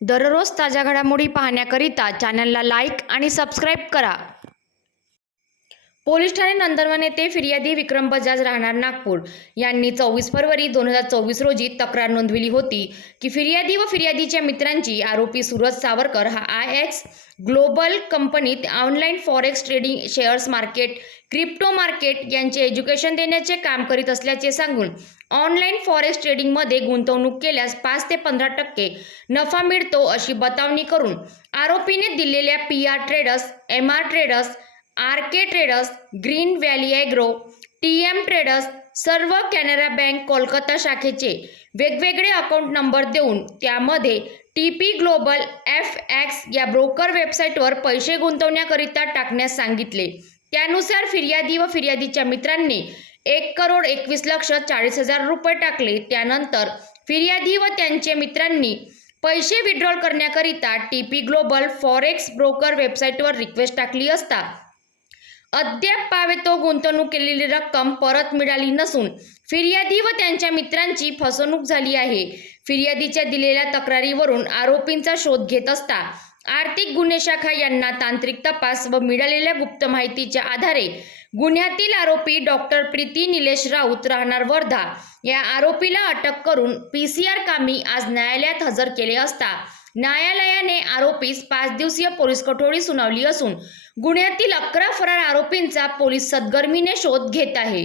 दररोज ताज्या घडामोडी पाहण्याकरिता चॅनलला लाईक आणि सबस्क्राईब करा. पोलीस ठाणे नंदनवन येथे फिर्यादी विक्रम बजाज राहणार नागपूर. यांनी चोवीस फरवरी दोन हजार चोवीस रोजी तक्रार नोंदविली होती की फिर्यादी व फिर्यादीच्या मित्रांची आरोपी सूरज सावरकर हा आय एक्स ग्लोबल कंपनीत online forex trading shares market crypto market यांचे एज्युकेशन देण्याचे काम करीत असल्याचे सांगून ऑनलाईन फॉरेक्स ट्रेडिंगमध्ये गुंतवणूक केल्यास पाच ते पंधरा टक्के नफा मिळतो अशी बतावणी करून आरोपीने दिलेल्या P R traders M R traders R K traders green valley agro T M traders सर्व कॅनरा बँक कोलकाता शाखेचे वेगवेगळे अकाउंट नंबर देऊन त्यामध्ये T P global F X या ब्रोकर वेबसाईटवर पैसे गुंतवण्याकरिता टाकण्यास सांगितले. त्यानुसार फिर्यादी व फिर्यादीच्या मित्रांनी एक करोड एकवीस लक्ष चाळीस हजार रुपये टाकले. त्यानंतर फिर्यादी व त्यांचे मित्रांनी पैसे विड्रॉल करण्याकरिता T P global forex broker वेबसाईटवर रिक्वेस्ट टाकली असता अद्याप पावे तो गुंतवणूक केलेली रक्कम परत मिळाली नसून फिर्यादी व त्यांच्या मित्रांची फसवणूक झाली आहे. फिर्यादीच्या दिलेल्या तक्रारीवरून आरोपींचा शोध घेत असता आर्थिक गुन्हे शाखा यांना तांत्रिक तपास व मिळालेल्या गुप्त माहितीच्या आधारे गुन्ह्यातील आरोपी डॉक्टर प्रीती निलेश राऊत राहणार वर्धा या आरोपीला अटक करून पी सी आर कामी आज न्यायालयात हजर केले असता न्यायालयाने आरोपीस पाच दिवसीय पोलीस कोठडी सुनावली असून गुन्ह्यातील अकरा फरार आरोपींचा पोलीस सदगर्मीने शोध घेत आहे.